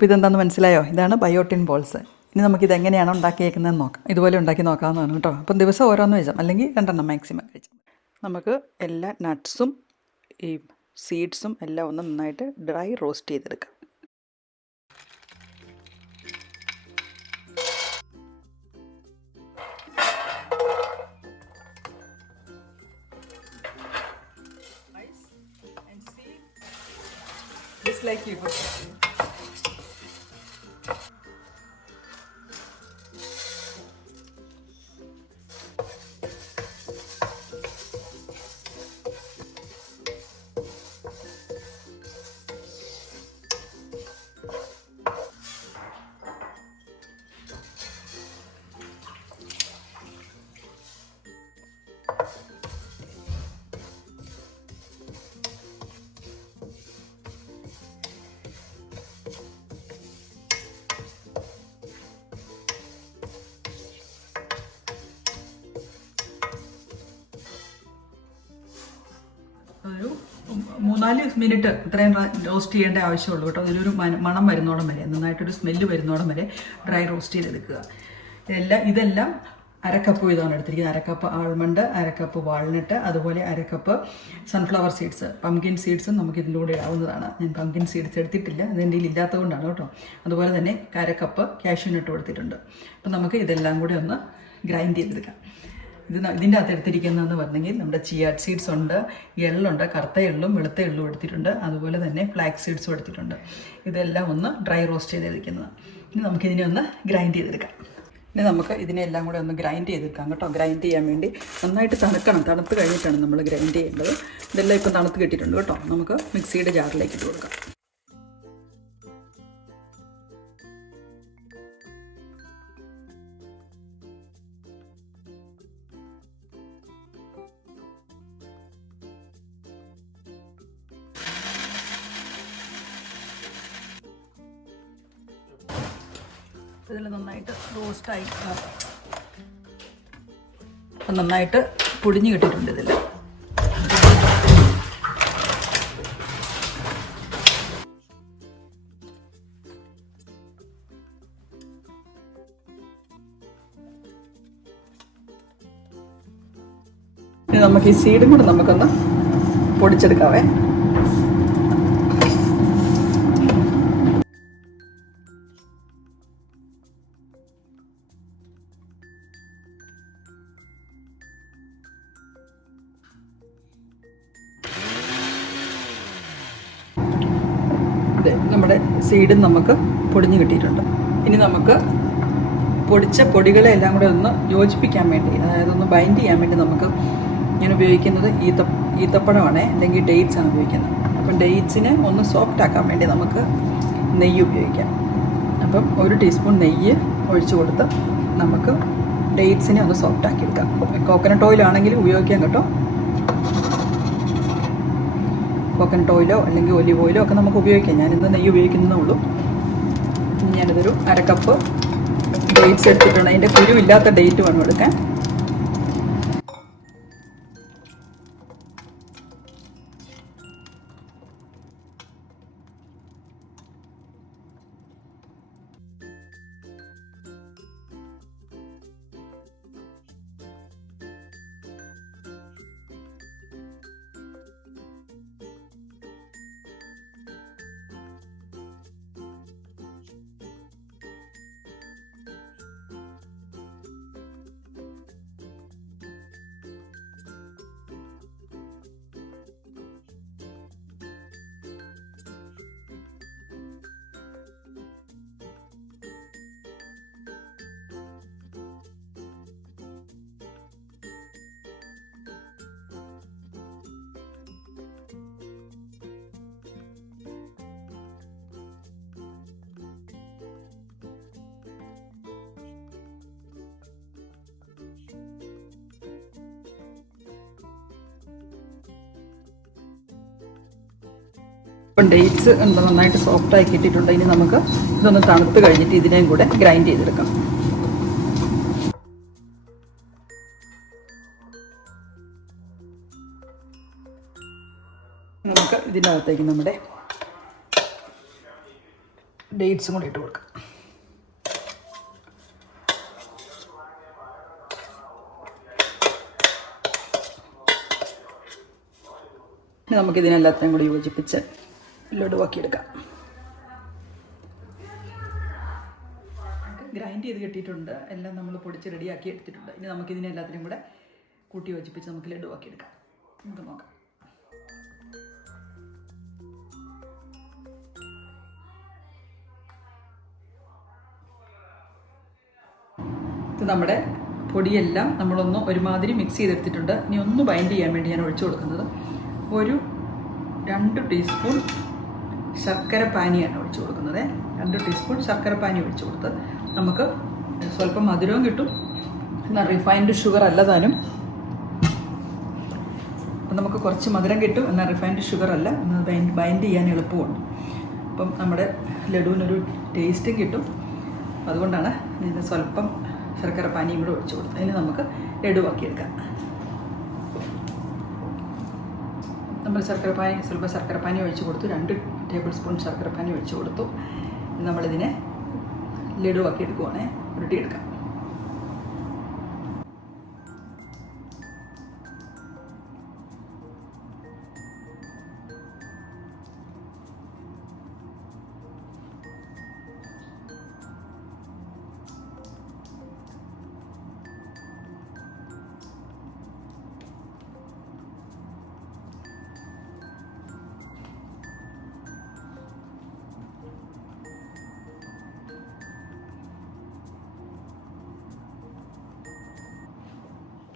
അപ്പോൾ ഇതെന്താണെന്ന് മനസ്സിലായോ? ഇതാണ് ബയോട്ടിൻ ബോൾസ്. ഇനി നമുക്കിത് എങ്ങനെയാണ് ഉണ്ടാക്കിയേക്കുന്നതെന്ന് നോക്കാം. ഇതുപോലെ ഉണ്ടാക്കി നോക്കാവുന്നതാണ് കേട്ടോ. അപ്പം ദിവസം ഓരോന്ന് വെച്ചാൽ അല്ലെങ്കിൽ 2 മാക്സിമം കഴിച്ചാൽ നമുക്ക് എല്ലാ നട്ട്സും ഈ സീഡ്സും എല്ലാം ഒന്ന് നന്നായിട്ട് ഡ്രൈ റോസ്റ്റ് ചെയ്തെടുക്കാം. Like you put ഒരു 3-4 മിനിറ്റ് ഇത്രയും റോസ്റ്റ് ചെയ്യേണ്ട ആവശ്യമുള്ളൂ കേട്ടോ. അതിലൊരു മണം വരുന്നോടം വരെ, നന്നായിട്ടൊരു സ്മെല്ല് വരുന്നോടം വരെ ഡ്രൈ റോസ്റ്റ് ചെയ്തെടുക്കുക. ഇതെല്ലാം 1/2 കപ്പ് വീതമാണ് എടുത്തിരിക്കുന്നത്. 1/2 കപ്പ് ആൾമണ്ട്, 1/2 കപ്പ് വാൾനട്ട്, അതുപോലെ 1/2 കപ്പ് സൺഫ്ലവർ സീഡ്സ്. പംകിൻ സീഡ്സും നമുക്ക് ഇതിൻ്റെ കൂടെ ഇടാവുന്നതാണ്. ഞാൻ പംകിൻ സീഡ്സ് എടുത്തിട്ടില്ല, അത് എൻ്റെ ഇല്ലാത്തത് കൊണ്ടാണ് കേട്ടോ. അതുപോലെ തന്നെ 1/2 കപ്പ് കാഷ്യൂ നട്ട് കൊടുത്തിട്ടുണ്ട്. അപ്പം നമുക്ക് ഇതെല്ലാം കൂടി ഒന്ന് ഗ്രൈൻഡ് ചെയ്തെടുക്കാം. ഇതിൻ്റെ അകത്ത് എടുത്തിരിക്കുന്നതെന്ന് പറഞ്ഞെങ്കിൽ നമ്മുടെ ചിയാ സീഡ്സ് ഉണ്ട്, എള്ളുണ്ട്, കറുത്ത എള്ളും വെളുത്ത എള്ളും എടുത്തിട്ടുണ്ട്, അതുപോലെ തന്നെ ഫ്ലാക്സ് സീഡ്സും എടുത്തിട്ടുണ്ട്. ഇതെല്ലാം ഒന്ന് ഡ്രൈ റോസ്റ്റ് ചെയ്തെടുക്കുന്നത്. ഇനി നമുക്കിതിനെ ഒന്ന് ഗ്രൈൻഡ് ചെയ്തെടുക്കാം. ഇനി നമുക്ക് ഇതിനെല്ലാം കൂടെ ഒന്ന് ഗ്രൈൻഡ് ചെയ്തെടുക്കാം കേട്ടോ. ഗ്രൈൻഡ് ചെയ്യാൻ വേണ്ടി നന്നായിട്ട് തണുക്കണം. തണുത്ത് കഴിഞ്ഞിട്ടാണ് നമ്മൾ ഗ്രൈൻഡ് ചെയ്യേണ്ടത്. ഇതെല്ലാം ഇപ്പം തണുത്ത് കിട്ടിയിട്ടുണ്ട് കേട്ടോ. നമുക്ക് മിക്സിയുടെ ജാറിലേക്ക് ഇട്ട് കൊടുക്കാം. ഇതിൽ നന്നായിട്ട് റോസ്റ്റായി നന്നായിട്ട് പൊടിഞ്ഞ് കിട്ടിയിട്ടുണ്ട്. ഇതിൽ ഇനി നമുക്ക് ഈ സീഡും കൂടെ നമുക്കൊന്ന് പൊടിച്ചെടുക്കാവേ. നമ്മുടെ സീഡും നമുക്ക് പൊടിഞ്ഞ് കിട്ടിയിട്ടുണ്ട്. ഇനി നമുക്ക് പൊടിച്ച പൊടികളെ എല്ലാം കൂടെ ഒന്ന് യോജിപ്പിക്കാൻ വേണ്ടി, അതായത് ഒന്ന് ബൈൻഡ് ചെയ്യാൻ വേണ്ടി നമുക്ക് ഞാൻ ഉപയോഗിക്കുന്നത് ഈത്തപ്പഴമാണ്, അല്ലെങ്കിൽ ഡേറ്റ്സ് ആണ് ഉപയോഗിക്കുന്നത്. അപ്പം ഡേറ്റ്സിനെ ഒന്ന് സോഫ്റ്റ് ആക്കാൻ വേണ്ടി നമുക്ക് നെയ്യ് ഉപയോഗിക്കാം. അപ്പം 1 ടീസ്പൂൺ നെയ്യ് ഒഴിച്ചു കൊടുത്ത് നമുക്ക് ഡേറ്റ്സിനെ ഒന്ന് സോഫ്റ്റ് ആക്കി എടുക്കാം. കോക്കനട്ട് ഓയിലാണെങ്കിലും ഉപയോഗിക്കാം കേട്ടോ. കോക്കനട്ട് ഓയിലോ അല്ലെങ്കിൽ ഒലിവ് ഓയിലോ ഒക്കെ നമുക്ക് ഉപയോഗിക്കാം. ഞാനിന്ന് നെയ്യ് ഉപയോഗിക്കുന്നതേ ഉള്ളൂ. ഞാനിതൊരു 1/2 കപ്പ് ഡേറ്റ്സ് എടുത്തിട്ടുണ്ട്. അതിൻ്റെ കുരുവില്ലാത്ത ഡേറ്റ് വേണം എടുക്കാൻ. ഇപ്പം ഡേറ്റ്സ് നന്നായിട്ട് സോഫ്റ്റായി കിട്ടിയിട്ടുണ്ട്. ഇനി നമുക്ക് ഇതൊന്ന് തണുത്ത് കഴിഞ്ഞിട്ട് ഇതിനെയും കൂടെ ഗ്രൈൻഡ് ചെയ്തെടുക്കാം. നമുക്ക് ഇതിനകത്തേക്ക് നമ്മുടെ ഡേറ്റ്സും കൂടി ഇട്ട് കൊടുക്കാം. ഇനി നമുക്കിതിനെല്ലാത്തിനും കൂടി യോജിപ്പിച്ച് ലഡുവാക്കിയെടുക്കാം. ഗ്രൈൻഡ് ചെയ്ത് കിട്ടിയിട്ടുണ്ട്, എല്ലാം നമ്മൾ പൊടിച്ച് റെഡിയാക്കി എടുത്തിട്ടുണ്ട്. ഇനി നമുക്കിതിനെല്ലാത്തിനും കൂടെ കൂട്ടി യോജിപ്പിച്ച് നമുക്ക് ലഡുവാക്കിയെടുക്കാം. നമുക്ക് നോക്കാം. ഇത് നമ്മുടെ പൊടിയെല്ലാം നമ്മളൊന്ന് ഒരുമാതിരി മിക്സ് ചെയ്തെടുത്തിട്ടുണ്ട്. ഇനി ഒന്ന് ബൈൻഡ് ചെയ്യാൻ വേണ്ടി ഞാൻ ഒഴിച്ചു കൊടുക്കുന്നത് ഒരു 2 ടീസ്പൂൺ ശർക്കര പാനിയാണ് ഒഴിച്ചു കൊടുക്കുന്നത്. 2 ടീസ്പൂൺ ശർക്കര പാനി ഒഴിച്ചു കൊടുത്ത് നമുക്ക് സ്വല്പം മധുരവും കിട്ടും, എന്നാൽ റിഫൈൻഡ് ഷുഗർ അല്ല താനും. അപ്പം നമുക്ക് കുറച്ച് മധുരം കിട്ടും, എന്നാൽ റിഫൈൻഡ് ഷുഗർ അല്ല, എന്നാൽ ബൈൻഡ് ചെയ്യാൻ എളുപ്പമുണ്ട്. അപ്പം നമ്മുടെ ലഡുവിനൊരു ടേസ്റ്റും കിട്ടും. അതുകൊണ്ടാണ് ഇതിന് സ്വല്പം ശർക്കര പാനിയും കൂടെ ഒഴിച്ചു കൊടുത്തത്. അതിന് നമുക്ക് ലഡുവാക്കിയെടുക്കാം. നമ്മൾ സ്വല്പം ശർക്കര പാനി ഒഴിച്ച് കൊടുത്തു, 2 ടേബിൾ സ്പൂൺ ശർക്കര പാനി ഒഴിച്ച് കൊടുത്തു. നമ്മളിതിനെ ലഡുവാക്കി എടുക്കുവാണേ, ഉരുട്ടിയെടുക്കാം.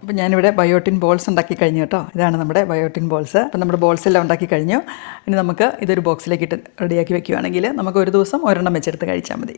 അപ്പോൾ ഞാനിവിടെ ബയോട്ടിൻ ബോൾസ് ഉണ്ടാക്കി കഴിഞ്ഞു കേട്ടോ. ഇതാണ് നമ്മുടെ ബയോട്ടിൻ ബോൾസ്. അപ്പോൾ നമ്മുടെ ബോൾസ് എല്ലാം ഉണ്ടാക്കി കഴിഞ്ഞു. ഇനി നമുക്ക് ഇതൊരു ബോക്സിലേക്ക് ഇട്ട് റെഡിയാക്കി വെക്കുകയാണെങ്കിൽ നമുക്ക് ഒരു ദിവസം ഒരെണ്ണം വെച്ചെടുത്ത് കഴിച്ചാൽ മതി.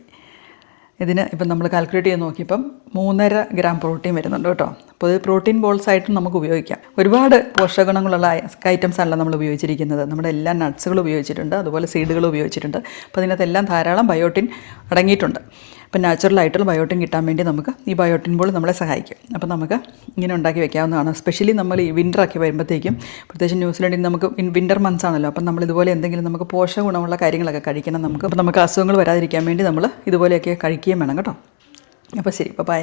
ഇതിന് ഇപ്പം നമ്മൾ കാൽക്കുലേറ്റ് ചെയ്ത് നോക്കിയപ്പം 3.5 ഗ്രാം പ്രോട്ടീൻ വരുന്നുണ്ട് കേട്ടോ. അപ്പോൾ ഇത് പ്രോട്ടീൻ ബോൾസായിട്ടും നമുക്ക് ഉപയോഗിക്കാം. ഒരുപാട് പോഷകഗുണങ്ങളുള്ള ഐറ്റംസാണല്ലോ നമ്മൾ ഉപയോഗിച്ചിരിക്കുന്നത്. നമ്മുടെ എല്ലാ നട്ട്സുകളും ഉപയോഗിച്ചിട്ടുണ്ട്, അതുപോലെ സീഡുകളും ഉപയോഗിച്ചിട്ടുണ്ട്. അപ്പോൾ ഇതിനകത്തെല്ലാം ധാരാളം ബയോട്ടിൻ അടങ്ങിയിട്ടുണ്ട്. അപ്പം നാച്ചുറലായിട്ടുള്ള ബയോട്ടിൻ കിട്ടാൻ വേണ്ടി നമുക്ക് ഈ ബയോട്ടിൻ ബോൾ നമ്മളെ സഹായിക്കും. അപ്പോൾ നമുക്ക് ഇങ്ങനെ ഉണ്ടാക്കി വെക്കാവുന്നതാണ്. സ്പെഷ്യലി നമ്മൾ ഈ വിൻ്ററൊക്കെ വരുമ്പോഴത്തേക്കും, പ്രത്യേകിച്ച് ന്യൂസിലൻഡിൽ നമുക്ക് വിൻ്റർ മന്ത്സ് ആണല്ലോ. അപ്പം നമ്മൾ ഇതുപോലെ എന്തെങ്കിലും നമുക്ക് പോഷക ഗുണമുള്ള കാര്യങ്ങളൊക്കെ കഴിക്കണം നമുക്ക്. അപ്പോൾ നമുക്ക് അസുഖങ്ങൾ വരാതിരിക്കാൻ വേണ്ടി നമ്മൾ ഇതുപോലെയൊക്കെ കഴിക്കുകയും വേണം കേട്ടോ. അപ്പോൾ ശരി, ബൈ.